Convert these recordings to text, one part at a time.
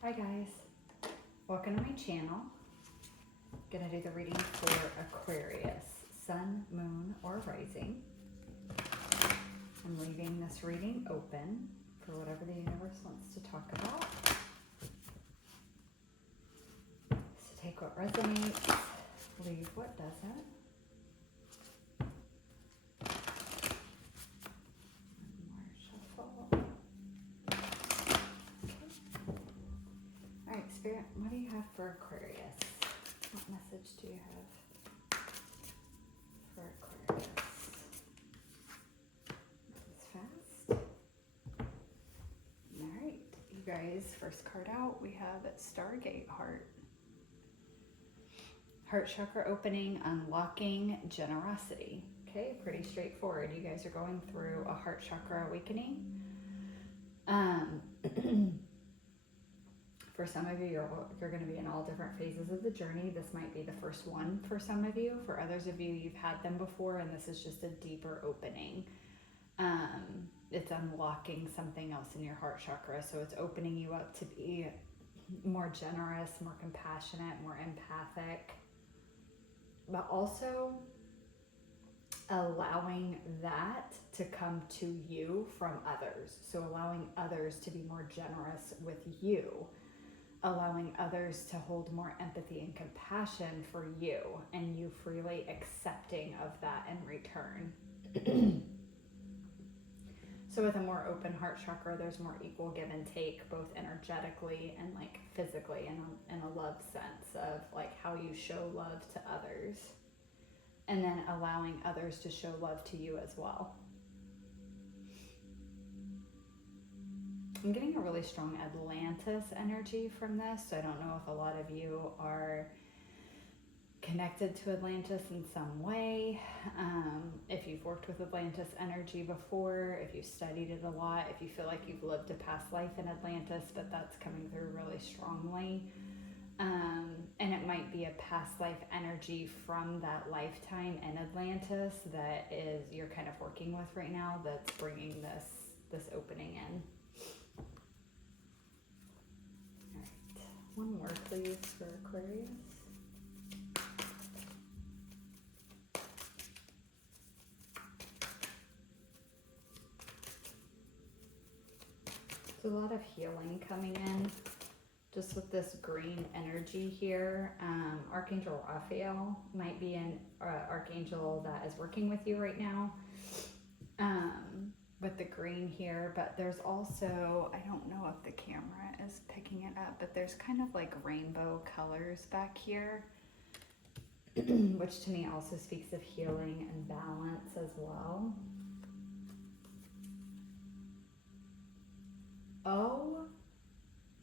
Hi guys, welcome to my channel. Gonna do the reading for Aquarius, Sun, Moon, or Rising. I'm leaving this reading open for whatever the universe wants to talk about. So take what resonates, leave what doesn't. One more shuffle. Alright, Spirit, what do you have for Aquarius? What message do you have for Aquarius? That was fast. Alright, you guys, first card out, we have Stargate Heart. Heart chakra opening, unlocking generosity. Okay, pretty straightforward. You guys are going through a heart chakra awakening. For some of you, you're going to be in all different phases of the journey. This might be the first one for some of you. For others of you, you've had them before, and this is just a deeper opening. It's unlocking something else in your heart chakra. So it's opening you up to be more generous, more compassionate, more empathic, but also allowing that to come to you from others. So allowing others to be more generous with you, allowing others to hold more empathy and compassion for you, and you freely accepting of that in return. So with a more open heart chakra, there's more equal give and take, both energetically and like physically, in a love sense of like how you show love to others, and then allowing others to show love to you as well. I'm getting a really strong Atlantis energy from this. So I don't know if a lot of you are connected to Atlantis in some way. If you've worked with Atlantis energy before, if you've studied it a lot, if you feel like you've lived a past life in Atlantis, but that's coming through really strongly. And it might be a past life energy from that lifetime in Atlantis that is you're kind of working with right now, that's bringing this opening in. All right, one more please for Aquarius. There's a lot of healing coming in just with this green energy here. Archangel Raphael might be an archangel that is working with you right now with the green here, but there's also, I don't know if the camera is picking it up, but there's kind of like rainbow colors back here, which to me also speaks of healing and balance as well. Oh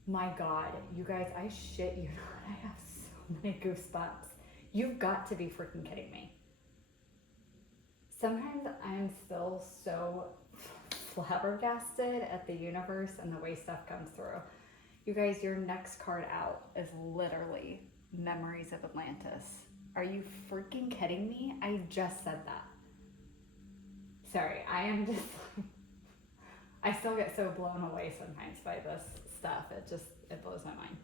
my God, you guys, I shit you not, I have so many goosebumps. You've got to be freaking kidding me. Sometimes I'm still so flabbergasted at the universe and the way stuff comes through. You guys, your next card out is literally Memories of Atlantis. Are you freaking kidding me? I just said that. Sorry, I am just like, I still get so blown away sometimes by this stuff. It blows my mind.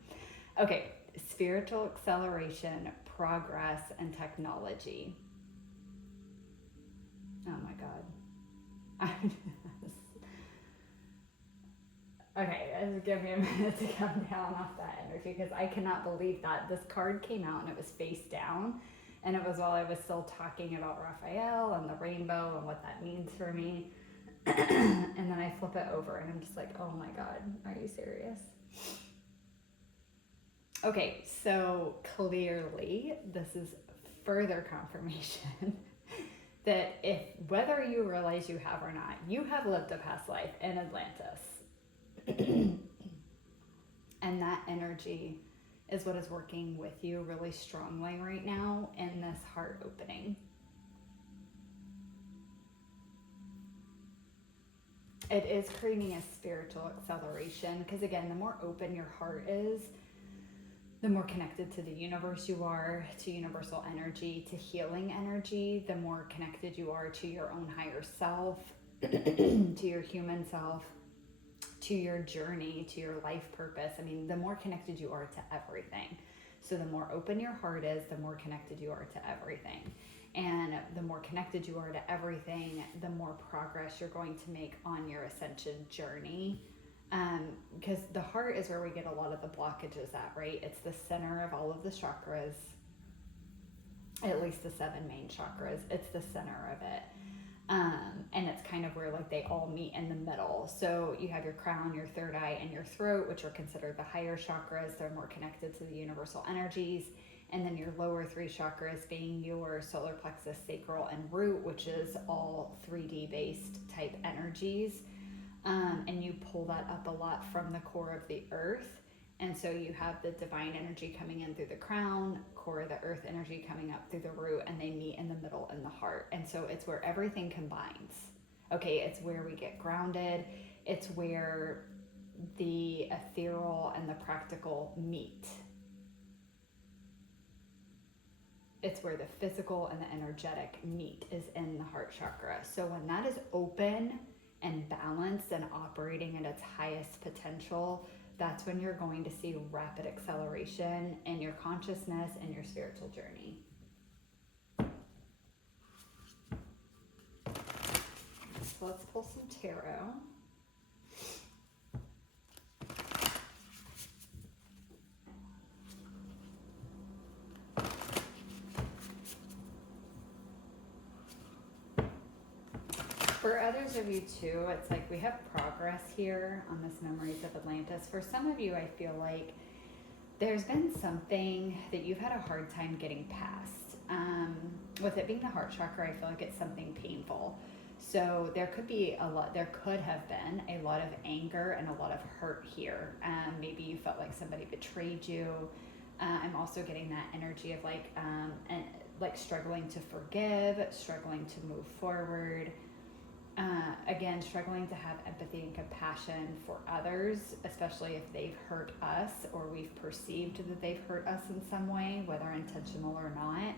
Okay, spiritual acceleration, progress, and technology. Oh my God. Okay, give me a minute to come down off that energy, because I cannot believe that this card came out and it was face down, and it was while I was still talking about Raphael and the rainbow and what that means for me. And then I flip it over and I'm just like, oh my God, are you serious? Okay, so clearly this is further confirmation that whether you realize you have or not, you have lived a past life in Atlantis. And that energy is what is working with you really strongly right now in this heart opening. It is creating a spiritual acceleration, because again, the more open your heart is, the more connected to the universe you are, to universal energy, to healing energy, the more connected you are to your own higher self, to your human self, to your journey, to your life purpose. I mean, the more connected you are to everything. So the more open your heart is, the more connected you are to everything. And the more connected you are to everything, the more progress you're going to make on your ascension journey. Because the heart is where we get a lot of the blockages at, right? It's the center of all of the chakras, at least the 7 main chakras. It's the center of it. And it's kind of where like they all meet in the middle. So you have your crown, your third eye, and your throat, which are considered the higher chakras. They're more connected to the universal energies. And then your lower 3 chakras being your solar plexus, sacral, and root, which is all 3D based type energies. And you pull that up a lot from the core of the earth. And so you have the divine energy coming in through the crown, core of the earth energy coming up through the root, and they meet in the middle in the heart. And so it's where everything combines. Okay, it's where we get grounded. It's where the ethereal and the practical meet. It's where the physical and the energetic meet, is in the heart chakra. So when that is open and balanced and operating at its highest potential, that's when you're going to see rapid acceleration in your consciousness and your spiritual journey. So let's pull some tarot. For others of you too, it's like we have progress here on this Memories of Atlantis. For some of you, I feel like there's been something that you've had a hard time getting past. With it being the heart chakra, I feel like it's something painful. So there could have been a lot of anger and a lot of hurt here. Maybe you felt like somebody betrayed you. I'm also getting that energy of like struggling to forgive, struggling to move forward. Again, struggling to have empathy and compassion for others, especially if they've hurt us or we've perceived that they've hurt us in some way, whether intentional or not.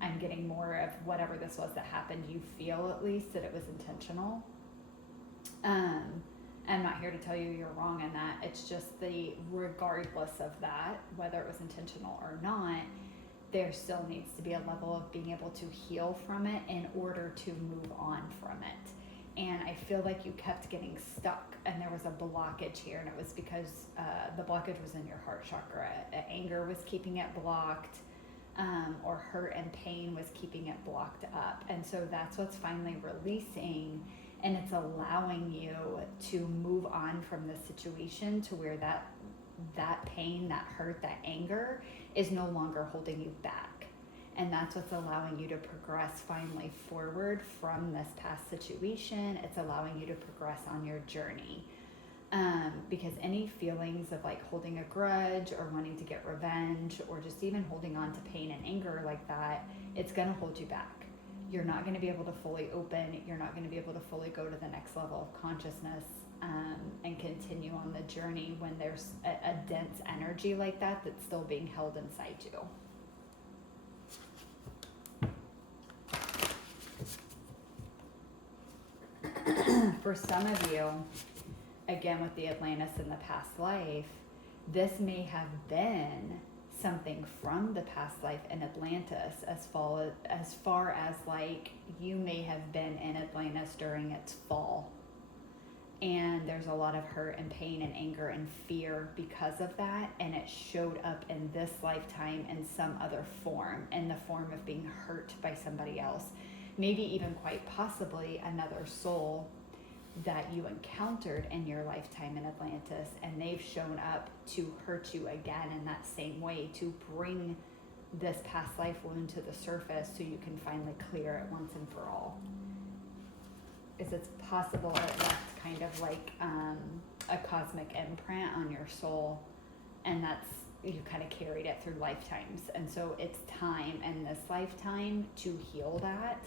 I'm getting more of whatever this was that happened, you feel at least that it was intentional. I'm not here to tell you you're wrong in that. It's just regardless of that, whether it was intentional or not, there still needs to be a level of being able to heal from it in order to move on from it. And I feel like you kept getting stuck and there was a blockage here, and it was because the blockage was in your heart chakra. Anger was keeping it blocked, or hurt and pain was keeping it blocked up. And so that's what's finally releasing, and it's allowing you to move on from the situation to where that pain, that hurt, that anger is no longer holding you back. And that's what's allowing you to progress finally forward from this past situation. It's allowing you to progress on your journey. Because any feelings of like holding a grudge or wanting to get revenge or just even holding on to pain and anger like that, it's going to hold you back. You're not going to be able to fully open. You're not going to be able to fully go to the next level of consciousness and continue on the journey when there's a dense energy like that that's still being held inside you. For some of you, again with the Atlantis in the past life, this may have been something from the past life in Atlantis, as far as like you may have been in Atlantis during its fall. And there's a lot of hurt and pain and anger and fear because of that, and it showed up in this lifetime in some other form, in the form of being hurt by somebody else. Maybe even quite possibly another soul that you encountered in your lifetime in Atlantis, and they've shown up to hurt you again in that same way, to bring this past life wound to the surface so you can finally clear it once and for all. It's possible it left kind of like a cosmic imprint on your soul, and you kind of carried it through lifetimes. And so it's time in this lifetime to heal that.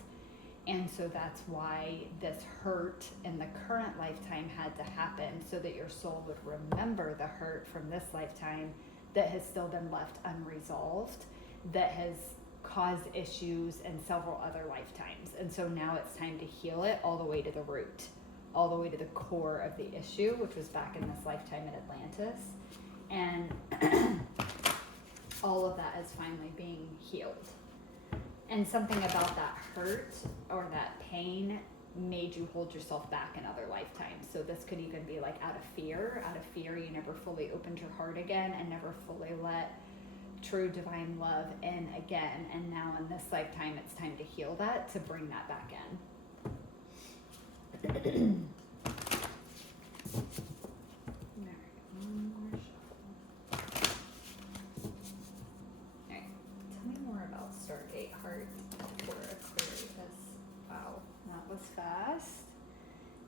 And so that's why this hurt in the current lifetime had to happen, so that your soul would remember the hurt from this lifetime that has still been left unresolved, that has caused issues in several other lifetimes. And so now it's time to heal it all the way to the root. all the way to the core of the issue, which was back in this lifetime in Atlantis. And all of that is finally being healed. And something about that hurt or that pain made you hold yourself back in other lifetimes. So this could even be like out of fear. Out of fear, you never fully opened your heart again and never fully let true divine love in again. And now in this lifetime, it's time to heal that, to bring that back in. One more shuffle. All right, tell me more about Stargate Heart for Aquarius. Wow, that was fast.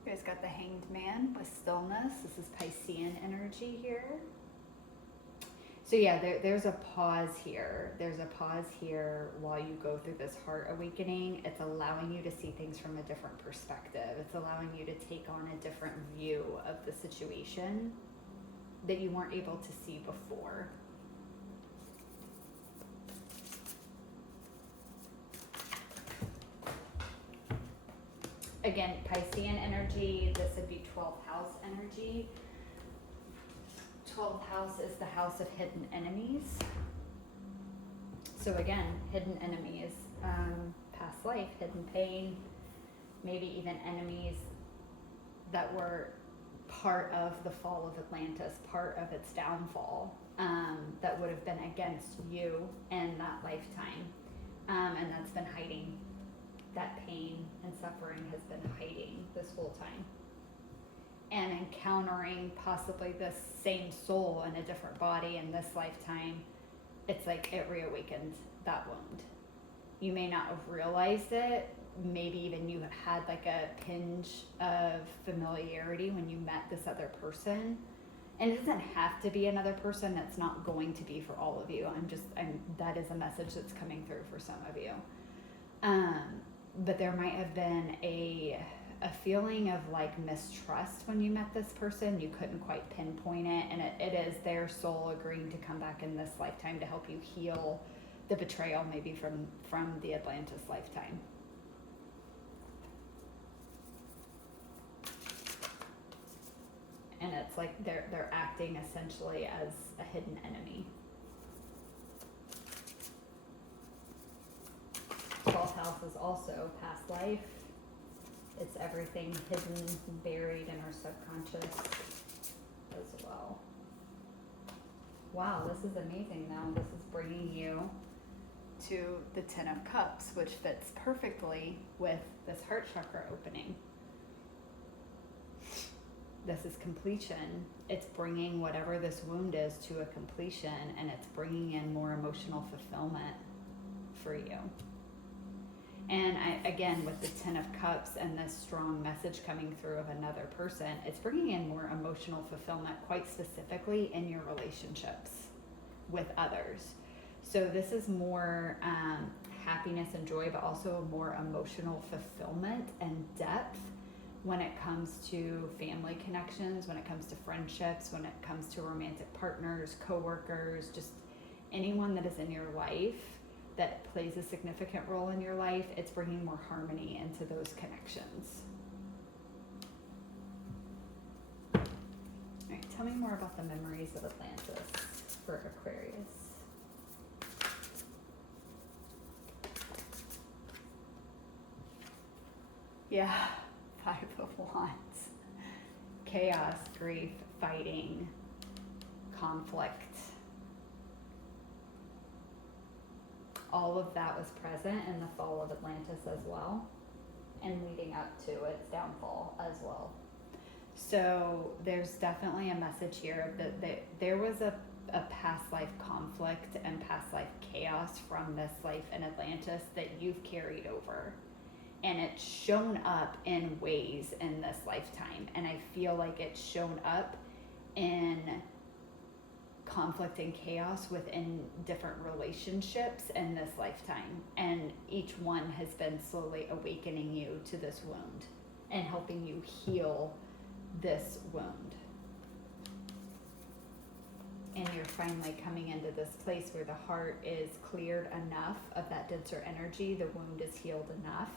You guys got the Hanged Man with stillness. This is Piscean energy here. So yeah, there's a pause here. There's a pause here while you go through this heart awakening. It's allowing you to see things from a different perspective. It's allowing you to take on a different view of the situation that you weren't able to see before. Again, Piscean energy, this would be 12th house energy. 12th house is the house of hidden enemies. So again, hidden enemies, past life, hidden pain, maybe even enemies that were part of the fall of Atlantis, part of its downfall, that would have been against you in that lifetime. And that's been hiding. That pain and suffering has been hiding this whole time. And encountering possibly this same soul in a different body in this lifetime, it's like it reawakened that wound. You may not have realized it. Maybe even you had like a pinch of familiarity when you met this other person. And it doesn't have to be another person. That's not going to be for all of you. That is a message that's coming through for some of you. But there might have been a feeling of like mistrust when you met this person. You couldn't quite pinpoint it, and it is their soul agreeing to come back in this lifetime to help you heal the betrayal maybe from the Atlantis lifetime. And it's like they're acting essentially as a hidden enemy. 12th house is also past life. It's everything hidden, buried in our subconscious as well. Wow, this is amazing though. This is bringing you to the 10 of Cups, which fits perfectly with this heart chakra opening. This is completion. It's bringing whatever this wound is to a completion, and it's bringing in more emotional fulfillment for you. And again, with the 10 of Cups and this strong message coming through of another person, it's bringing in more emotional fulfillment, quite specifically in your relationships with others. So this is more happiness and joy, but also more emotional fulfillment and depth when it comes to family connections, when it comes to friendships, when it comes to romantic partners, coworkers, just anyone that is in your life that plays a significant role in your life. It's bringing more harmony into those connections. All right, tell me more about the memories of Atlantis for Aquarius. Yeah, 5 of Wands. Chaos, grief, fighting, conflict. All of that was present in the fall of Atlantis as well, and leading up to its downfall as well. So there's definitely a message here that there was a past life conflict and past life chaos from this life in Atlantis that you've carried over. And it's shown up in ways in this lifetime. And I feel like it's shown up in conflict and chaos within different relationships in this lifetime. And each one has been slowly awakening you to this wound and helping you heal this wound. And you're finally coming into this place where the heart is cleared enough of that denser energy, the wound is healed enough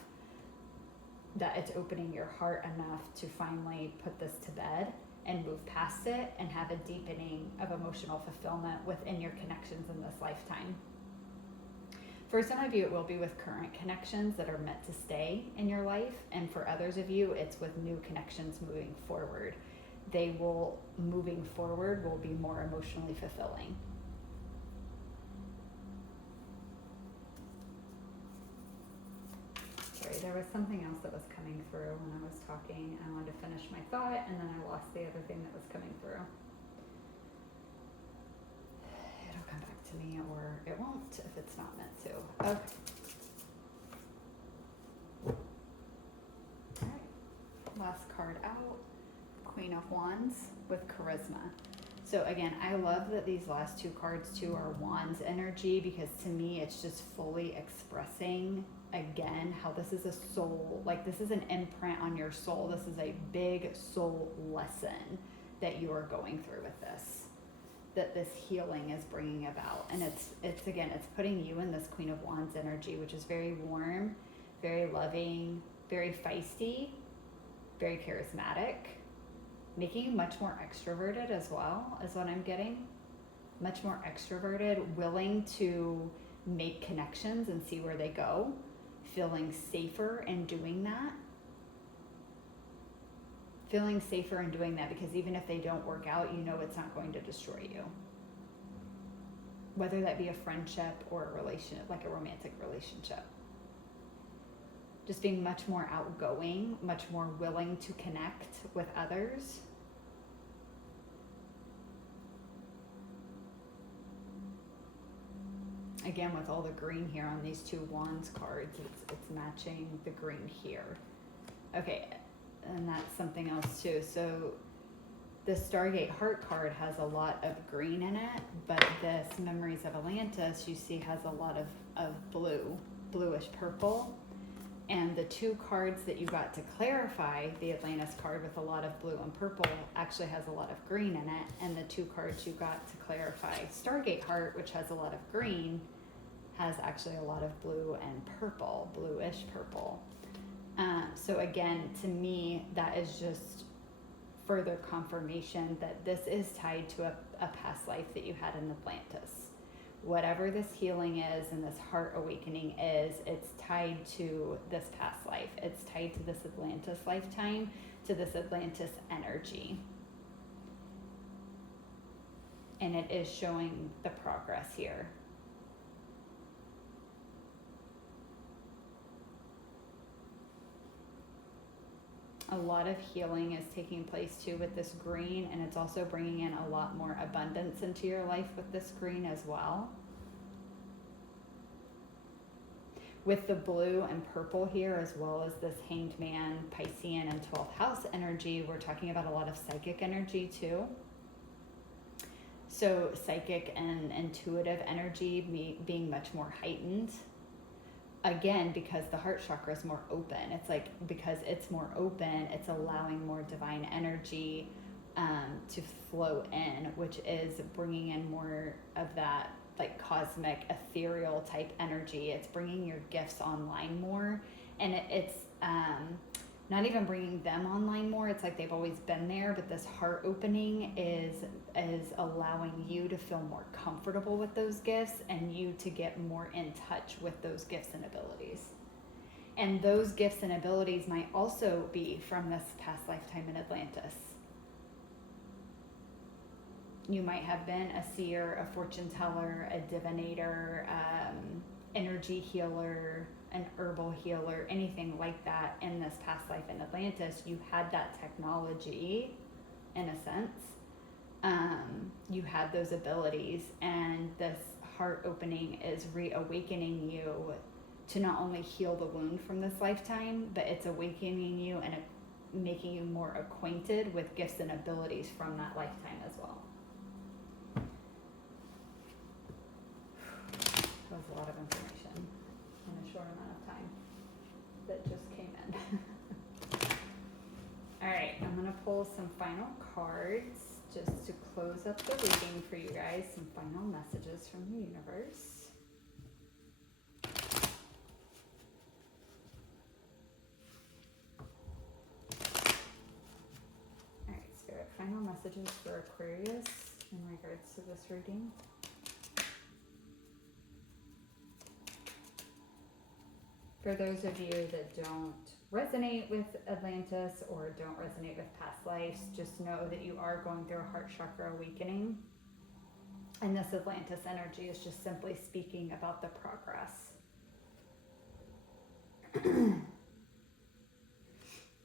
that it's opening your heart enough to finally put this to bed and move past it and have a deepening of emotional fulfillment within your connections in this lifetime. For some of you, it will be with current connections that are meant to stay in your life, and for others of you, it's with new connections moving forward. Moving forward will be more emotionally fulfilling. Sorry, there was something else that was coming through when I was talking. I wanted to finish my thought, and then I lost the other thing that was coming through. It'll come back to me, or it won't if it's not meant to. Okay. All right. Last card out. Queen of Wands with charisma. So again, I love that these last two cards too are Wands energy, because to me it's just fully expressing again how this is a soul, like this is an imprint on your soul. This is a big soul lesson that you are going through with this, that this healing is bringing about. And it's again, it's putting you in this Queen of Wands energy, which is very warm, very loving, very feisty, very charismatic, making you much more extroverted as well, is what I'm getting. Much more extroverted, willing to make connections and see where they go, feeling safer in doing that. Feeling safer in doing that, because even if they don't work out, you know it's not going to destroy you. Whether that be a friendship or a relationship, like a romantic relationship. Just being much more outgoing, much more willing to connect with others. Again, with all the green here on these two Wands cards, it's matching the green here. Okay, and that's something else too. So the Stargate Heart card has a lot of green in it, but this Memories of Atlantis, you see, has a lot of blue, bluish purple. And the two cards that you got to clarify, the Atlantis card with a lot of blue and purple, actually has a lot of green in it. And the two cards you got to clarify, Stargate Heart, which has a lot of green, has actually a lot of blue and purple, bluish purple. So again, to me, that is just further confirmation that this is tied to a past life that you had in Atlantis. Whatever this healing is and this heart awakening is, it's tied to this past life. It's tied to this Atlantis lifetime, to this Atlantis energy. And it is showing the progress here. A lot of healing is taking place too with this green, and it's also bringing in a lot more abundance into your life with this green as well. With the blue and purple here, as well as this Hanged Man, Piscean, and 12th house energy, we're talking about a lot of psychic energy too. So psychic and intuitive energy being much more heightened. Again, because the heart chakra is more open. It's like, because it's more open, it's allowing more divine energy to flow in, which is bringing in more of that like cosmic, ethereal type energy. It's bringing your gifts online more. And it's not even bringing them online more. It's like they've always been there, but this heart opening is allowing you to feel more comfortable with those gifts and you to get more in touch with those gifts and abilities. And those gifts and abilities might also be from this past lifetime in Atlantis. You might have been a seer, a fortune teller, a divinator, energy healer, an herbal healer, anything like that in this past life in Atlantis. You had that technology, in a sense. You had those abilities, and this heart opening is reawakening you to not only heal the wound from this lifetime, but it's awakening you and making you more acquainted with gifts and abilities from that lifetime as well. That was a lot of information in a short amount of time that just came in. All right, I'm going to pull some final cards just to close up the reading for you guys, some final messages from the universe. messages for Aquarius in regards to this reading. For those of you that don't resonate with Atlantis or don't resonate with past lives, just know that you are going through a heart chakra awakening. And this Atlantis energy is just simply speaking about the progress.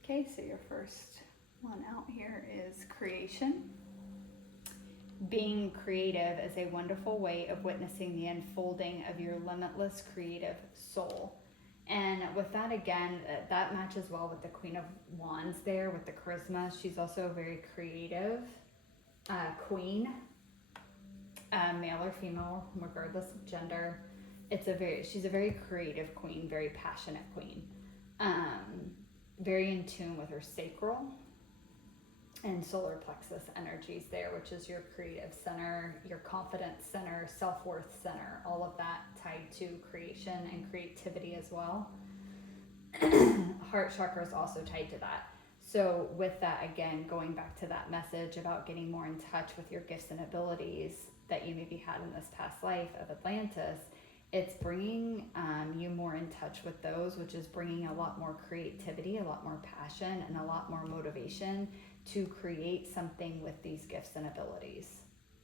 Okay, so your first one out here is creation. Being creative is a wonderful way of witnessing the unfolding of your limitless creative soul. And with that, again, that matches well with the Queen of Wands there with the charisma. She's also a very creative queen, male or female, regardless of gender. She's a very creative queen, very passionate queen. Very in tune with her sacral and solar plexus energies there, which is your creative center, your confidence center, self-worth center, all of that tied to creation and creativity as well. Heart chakra is also tied to that. So with that, again, going back to that message about getting more in touch with your gifts and abilities that you maybe had in this past life of Atlantis, it's bringing you more in touch with those, which is bringing a lot more creativity, a lot more passion, and a lot more motivation to create something with these gifts and abilities.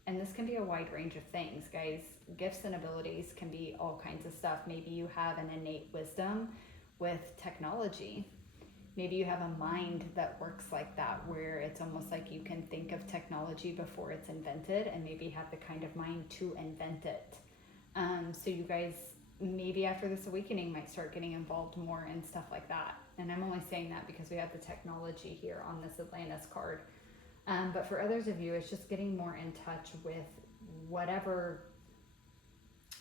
And this can be a wide range of things, guys. Gifts and abilities can be all kinds of stuff. Maybe you have an innate wisdom with technology. Maybe you have a mind that works like that, where it's almost like you can think of technology before it's invented, and maybe have the kind of mind to invent it. So you guys, maybe after this awakening, might start getting involved more in stuff like that. And I'm only saying that because we have the technology here on this Atlantis card. But for others of you, it's just getting more in touch with whatever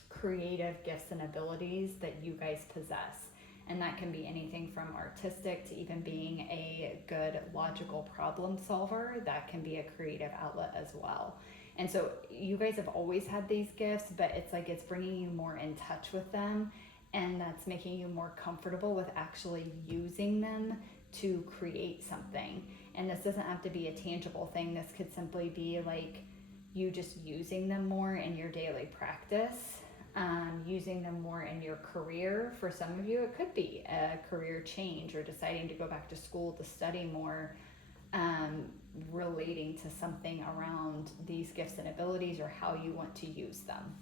creative gifts and abilities that you guys possess. And that can be anything from artistic to even being a good logical problem solver. That can be a creative outlet as well. And so you guys have always had these gifts, but it's like it's bringing you more in touch with them, and that's making you more comfortable with actually using them to create something. And this doesn't have to be a tangible thing. This could simply be like you just using them more in your daily practice, using them more in your career. For some of you, it could be a career change or deciding to go back to school to study more, relating to something around these gifts and abilities or how you want to use them.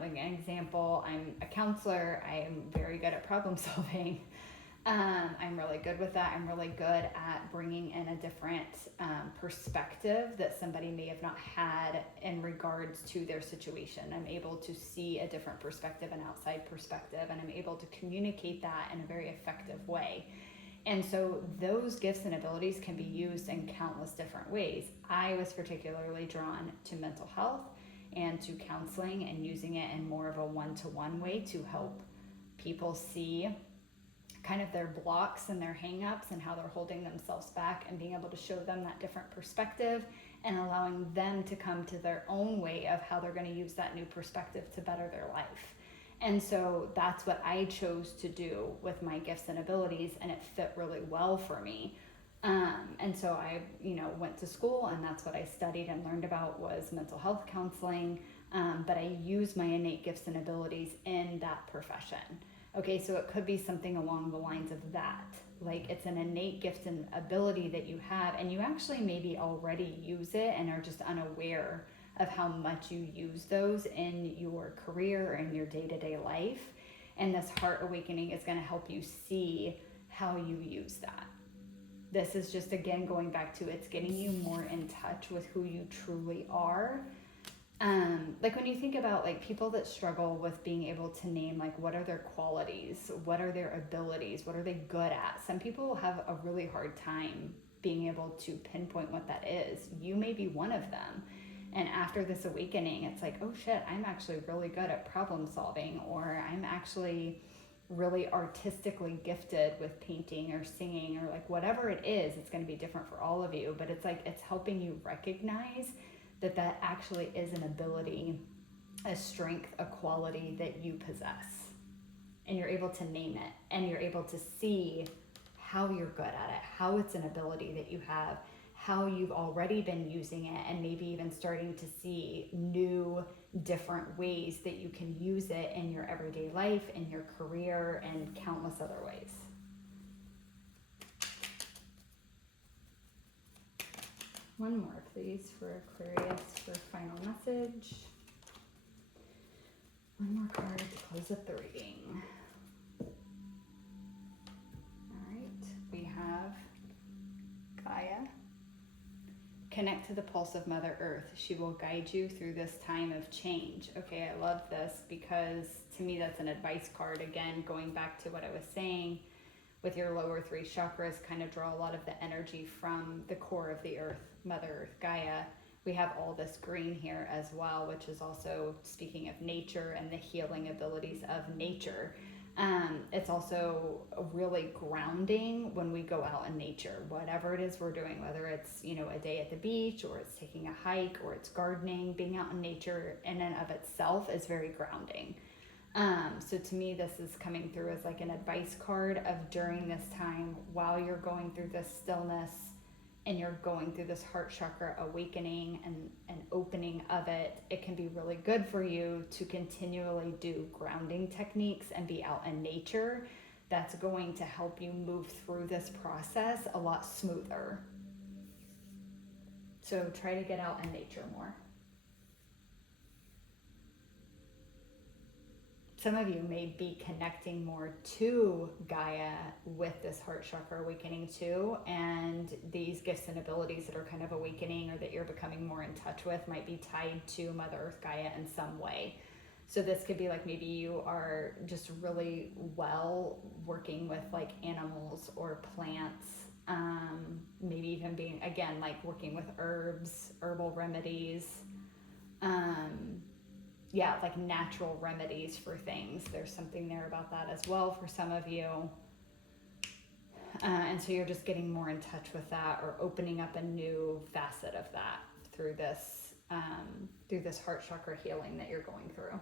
Like an example, I'm a counselor. I am very good at problem solving. I'm really good with that. I'm really good at bringing in a different perspective that somebody may have not had in regards to their situation. I'm able to see a different perspective, an outside perspective, and I'm able to communicate that in a very effective way. And so those gifts and abilities can be used in countless different ways. I was particularly drawn to mental health and to counseling and using it in more of a one-to-one way to help people see kind of their blocks and their hang-ups and how they're holding themselves back, and being able to show them that different perspective and allowing them to come to their own way of how they're going to use that new perspective to better their life. And so that's what I chose to do with my gifts and abilities, and it fit really well for me. And so I, went to school, and that's what I studied and learned about was mental health counseling. But I use my innate gifts and abilities in that profession. Okay, so it could be something along the lines of that. Like it's an innate gift and ability that you have, and you actually maybe already use it and are just unaware of how much you use those in your career or in your day-to-day life. And this heart awakening is going to help you see how you use that. This is just, again, going back to it's getting you more in touch with who you truly are. Like when you think about like people that struggle with being able to name like what are their qualities, what are their abilities, what are they good at? Some people have a really hard time being able to pinpoint what that is. You may be one of them. And after this awakening, it's like, oh shit, I'm actually really good at problem solving, or I'm actually really artistically gifted with painting or singing, or like whatever it is. It's going to be different for all of you, but it's like it's helping you recognize that that actually is an ability, a strength, a quality that you possess. And you're able to name it, and you're able to see how you're good at it, how it's an ability that you have, how you've already been using it, and maybe even starting to see new, different ways that you can use it in your everyday life, in your career, and countless other ways. One more, please, for Aquarius for final message. One more card to close up the reading. All right, we have Gaia. Connect to the pulse of Mother Earth. She will guide you through this time of change. Okay, I love this because to me that's an advice card. Again, going back to what I was saying with your lower three chakras, kind of draw a lot of the energy from the core of the earth, Mother Earth, Gaia. We have all this green here as well, which is also speaking of nature and the healing abilities of nature. It's also really grounding when we go out in nature, whatever it is we're doing, whether it's, you know, a day at the beach, or it's taking a hike, or it's gardening. Being out in nature in and of itself is very grounding. So to me, this is coming through as like an advice card of during this time, while you're going through this stillness and you're going through this heart chakra awakening and opening of it, it can be really good for you to continually do grounding techniques and be out in nature. That's going to help you move through this process a lot smoother. So try to get out in nature more. Some of you may be connecting more to Gaia with this heart chakra awakening too, and these gifts and abilities that are kind of awakening or that you're becoming more in touch with might be tied to Mother Earth, Gaia in some way. So this could be like maybe you are just really well working with like animals or plants, maybe even being, again, like working with herbs, herbal remedies, yeah, like natural remedies for things. There's something there about that as well for some of you. And so you're just getting more in touch with that, or opening up a new facet of that through this heart chakra healing that you're going through.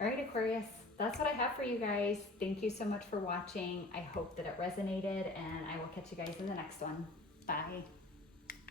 All right, Aquarius, that's what I have for you guys. Thank you so much for watching. I hope that it resonated, and I will catch you guys in the next one. Bye.